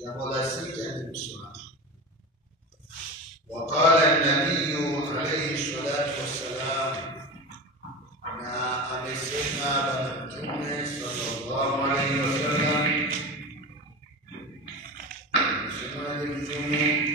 jambo la sita ni mswaki. Waqala an-nabiy alayhi salatu wassalam, na amesema bwana Mtume sallallahu alayhi wasallam, amesema Mtume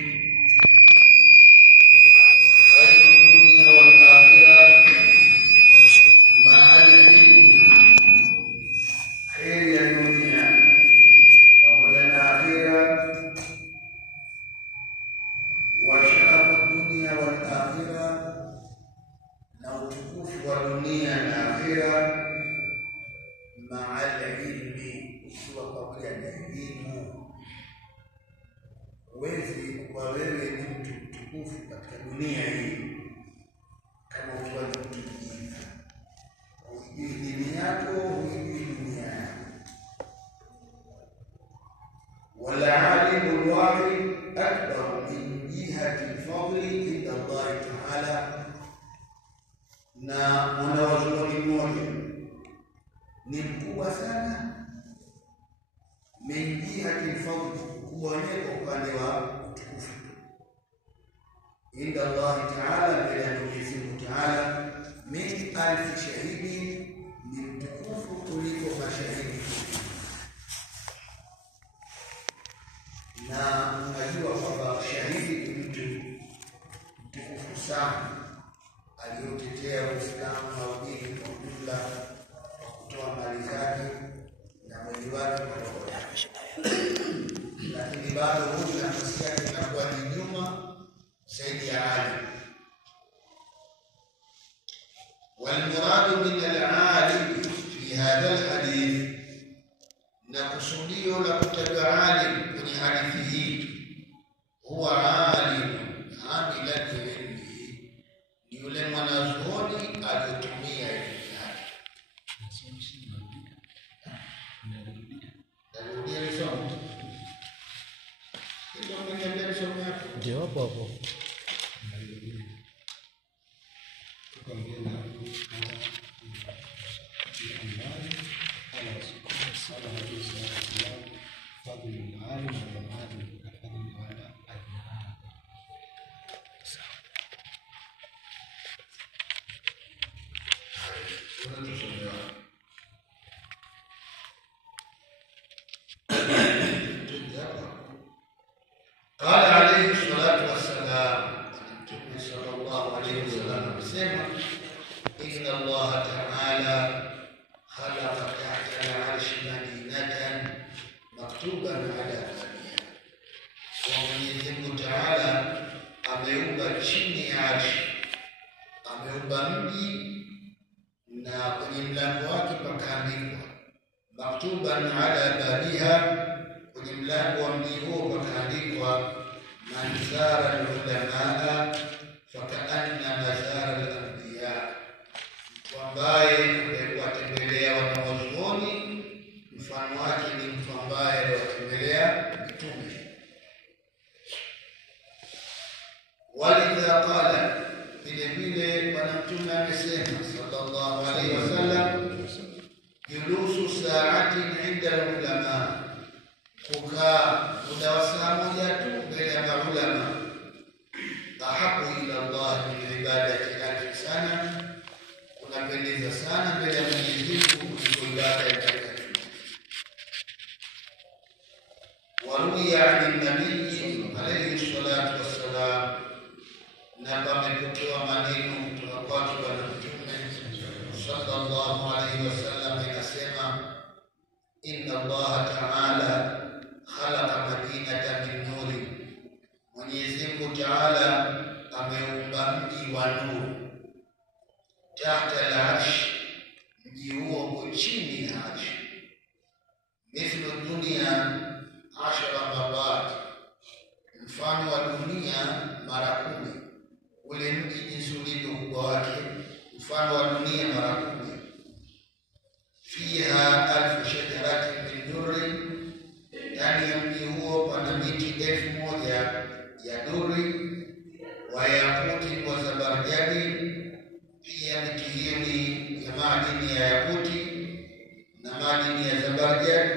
madini ya zabarjad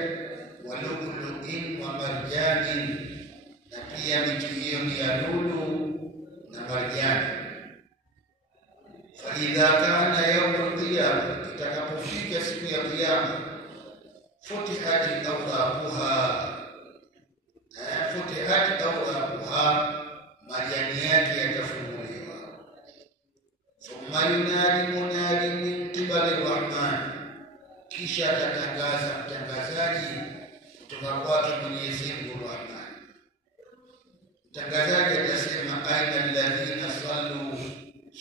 wa lu'lu'in wa marjanin ya miti hiyo ni ya lulu na marjani. Fa idha kana yawmul qiyamah, itakapofika siku ya kiyama, futihati awraquha, majani yake yatafunguliwa. Thumma yunadi munadi min qibali rahman, kisha atatangaza mtangazaji kutoka kwake Mwenyezi Mungu Rahman. Mtangazaji atasema, aina alladhina sallu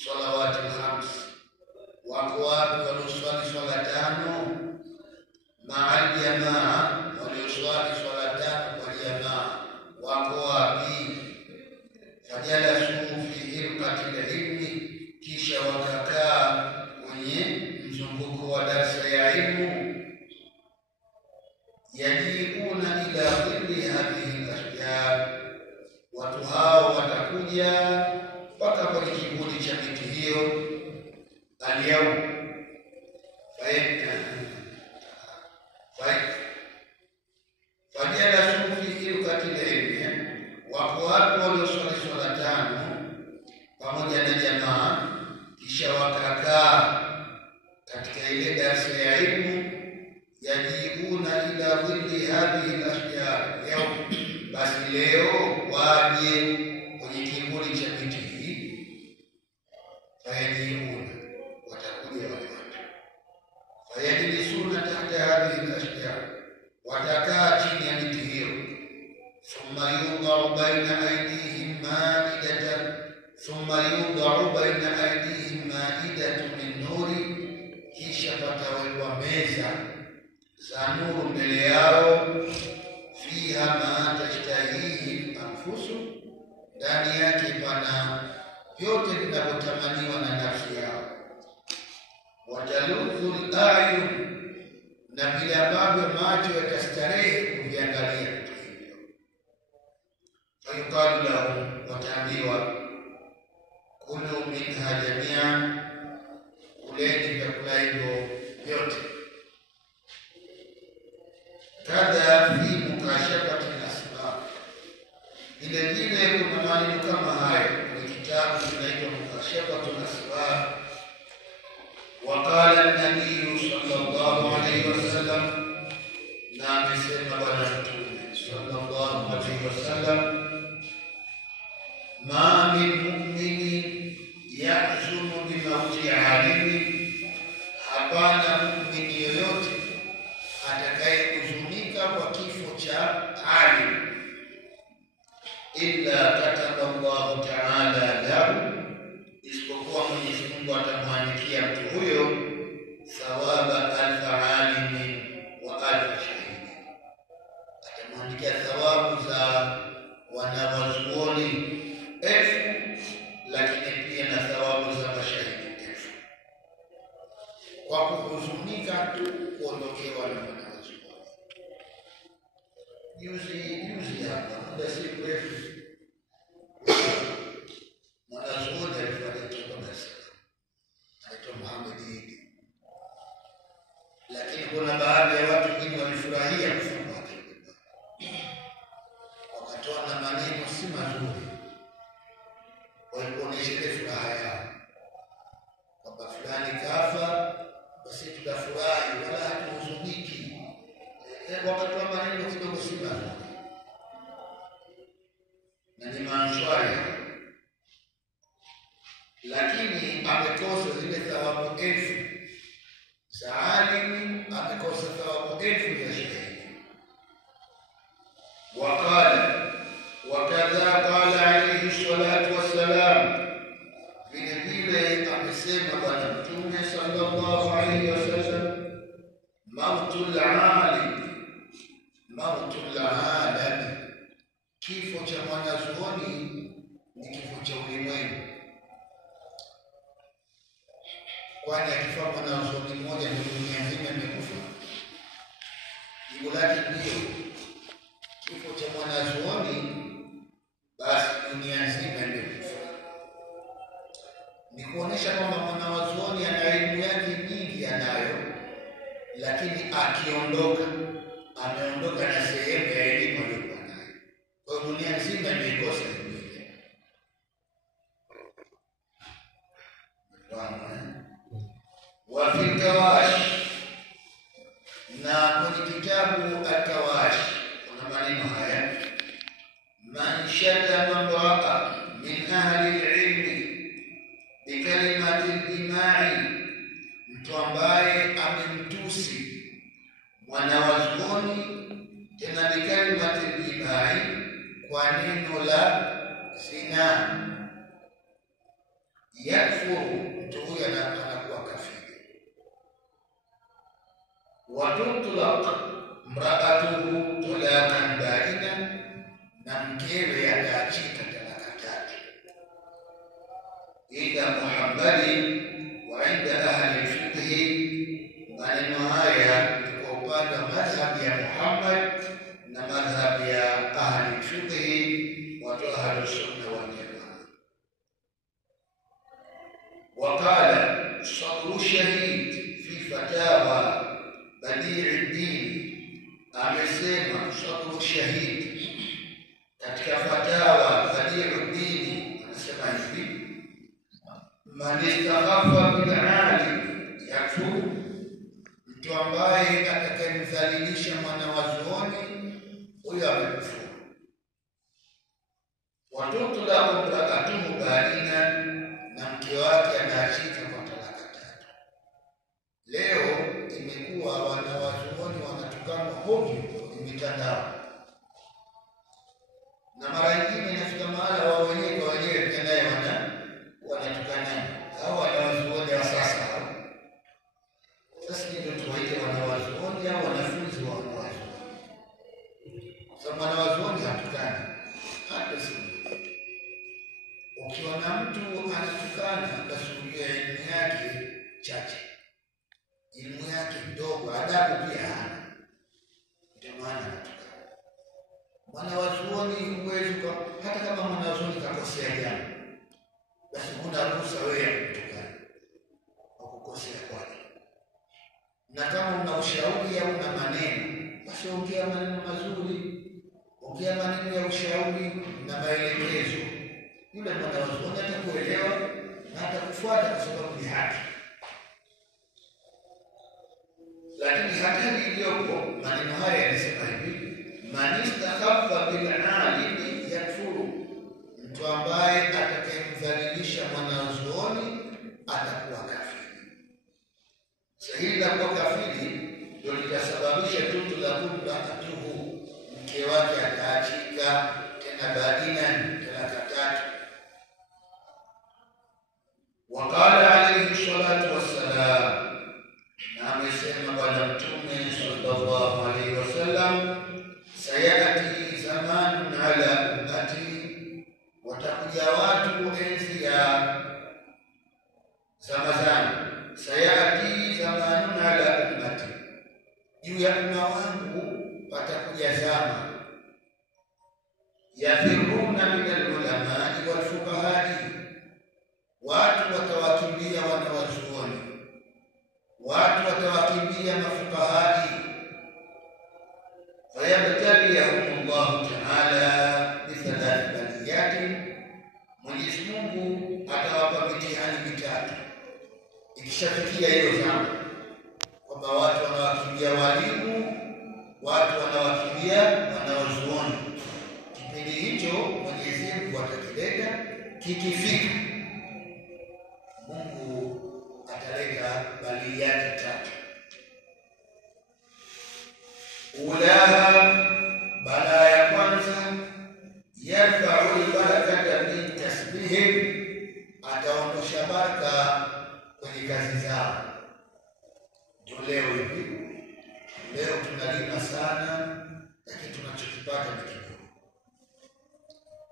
salawatil khams, wako wapi walioswali swala tano ma'al jamaa, walioswali swala tano kwa jamaa, wako wapi? Fajalasu fi hilqatil ilmi, kisha wakakaa kwenye mzunguko wa darasa ya ilmu. Yajiuna ila dhilli hadhihi al-ashjar, watu hao watakuja mpaka kwenye kivuli cha miti hiyo. Al-yawm fajalasu fi hilqatil ilmi, wako wapi walioswali swala tano pamoja na jamaa, kisha wakakaa katika ile darasa ya ilmu. Yajiuna ila dhilli hadhihi al-ashjar, leo basi leo waje kwenye kivuli cha miti hii. Fayajiuna, watakuja wale watu. Fayajlisuna tahta hadhihi al-ashjar, watakaa chini ya miti hiyo. Thumma yudau baina aydihim ma'idatun min nuri, kisha patawekwa meza za nuru mbele yao. Fiha ma tashtahihi anfusu, ndani yake pana vyote vinavyotamaniwa na nafsi yao. Wataludhu al-a'yun, na vile ambavyo macho yatastarehe kuviangalia vitu hivyo. Fayuqalu lahum, wataambiwa, kulu minha jami'an, kuleni vyakula hivyo vyote. Kadha fi mukashafati al-asbab, vile vile kuna maneno kama hayo kwenye kitabu kinaitwa Mukashafatu al-Asbab. Waqala an-nabiy sallallahu alayhi wasallam, na amesema Bwana Mtume sallallahu alayhi wasallam, ma min mu'minin yahzunu bi mauti alimi, hapana mu'mini yoyote atakayehuzunika kwa kifo cha alim, illa kataba Allahu ta'ala lahu, isipokuwa Mwenyezi Mungu atamwandikia mtu huyo thawaba alfa alimin wa alfa shahidi, atamwandikia thawabu za wanawazuoni 1000, lakini pia na thawabu za mashahidi 1000, kwa kuhuzunika tu kuondokewa na wanawazuoni. Juzi hapa muda si mrefu, mwanazuoni alifariki kwa Dar es Salaam, anaitwa Muhammad Idi. Lakini kuna baadhi ya watu wengi walifurahia kufa kwake, wakatoa na maneno si mazuri, walikuonyesha ile furaha yao kwamba fulani kafa, basi tutafurahi wala hatuhuzuniki. Wakatoa maneno kidogo si mazuri na ni manshwari, lakini amekosa zile thawabu 1000 za alimu, amekosa thawabu 1000 za shahidi. Wakadha qala alayhi salatu wassalam, vile vile amesema Bwana Mtume sallallahu alayhi wasallam, mautul alim, kifo cha mwanazuoni ni kifo cha ulimwengu. Kwani akifa mwanazuoni mmoja ndio dunia nzima imekufa? Jibu lake ndio, kifo cha mwanazuoni basi dunia nzima imekufa. Ni kuonesha kwamba mwanazuoni ana elimu yake nyingi anayo, lakini akiondoka ameondoka na sehemu ya elimu aliyokuwa nayo. Kwa dunia nzima imekufa. maneno haya: man shatama imra'a min ahli al-ilmi bikalimati al-imai, mtu ambaye amemtusi mwanawazuoni tena bikalimati al-imai, kwa neno la zina, yakfuru, mtu huyo anakuwa kafiri. Wa tutlaq imra'atuhu talaqan ba'inan, na mkewe ataachika talaka tatu. Inda Muhammadin wa inda ahli al-fiqh, maneno haya ni kwa upande wa madhhabi ya Muhammad na madhhabi ya ahli al-fiqh, watu ahli sunna wal jamaa. Waqala Sadru Shahid fi fatawa Badi' ad-Din, amesema Sadru Shahid katika fatawa Badi' ad-Din, anasema hivi: man istaghaffa bil 'alim yakfur, mtu ambaye atakayemdhalilisha mwanawazuoni huyo amekufuru. Watoto la imra'atuhu ba'inan, na mke wake anaachika kwa talaka tatu. Leo imekuwa wanawazuoni wanatukana hovyo kwenye mitandao, na mara nyingine inafika mahala wao wenyewe kwa wenyewe pia naye wanatukana hao wanawazuoni wa sasa. Sasa ndio tuwaite wanawazuoni au wanafunzi wa wanawazuoni. Sasa wanawazuoni hatukani hata siku. Ukiona mtu anatukana, basi ujue elimu yake chache, elimu yake ndogo, adabu pia hana, ndio maana anatukana. Mwanawazuoni huwezi, hata kama mwanawazuoni kakosea jambo, basi huna ruhusa wewe ya kumtukana kwa kukosea kwake. Na kama una ushauri au una maneno, basi ongea maneno mazuri, ongea maneno ya ushauri na maelekezo. Yule mwanawazuoni atakuelewa na atakufuata kwa sababu ni haki. Lakini hatari iliyopo, maneno haya yanasema hivi: man istaghaffa bil 'alimi yakfuru, mtu ambaye atakayemdhalilisha mwanazuoni atakuwa kafiri. Sahihi la kuwa kafiri ndio litasababisha tutu la imra'atuhu, mke wake ataachika tena ba'inan, talaka tatu. Waqala alayhi salatu wassalam, na amesema Bwana Mtume sallallahu alayhi wasallam: sayati zamanun ala ummati, watakuja watu enzi ya zama zangu. Sayati zamanun ala ummati, juu ya umma wangu watakuja zama. Yafiruna min al-ulamai wal fuqahai, watu watawakimbia wanawazuoni, watu watawakimbia mafukahai. Fayabtaliyahum Allah ta'ala bi thalath baliyati, Mwenyezi Mungu atawapa mitihani mitatu. Ikishafikia hiyo zama kwamba watu wanawakimbia walimu, watu wanawakimbia wanawazuoni, kipindi hicho Mwenyezi Mungu atakileta. Kikifika, Mungu ataleta baliyati tatu. Ulaha, balaa ya kwanza, yarfa'u al-barakata min kasbihim, ataondosha baraka kwenye kazi zao. Ndio leo hivi, leo tunalima sana, lakini tunachokipata ni kidogo.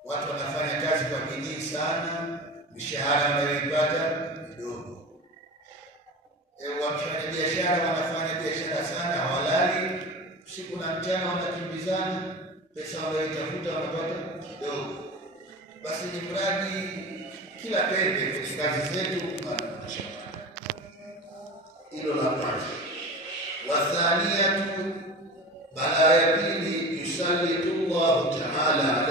Watu wanafanya kazi kwa bidii sana, mishahara wanayoipata kidogo. Wafanya biashara wanafanya biashara sana, hawalali, usiku na mchana wanakimbizana, pesa wanayotafuta wanapata kidogo. Basi ni mradi kila pembe kwenye kazi zetu tunashapata. Hilo la kwanza. Wathaniyatu, balaa ya pili, yusallitu Allahu ta'ala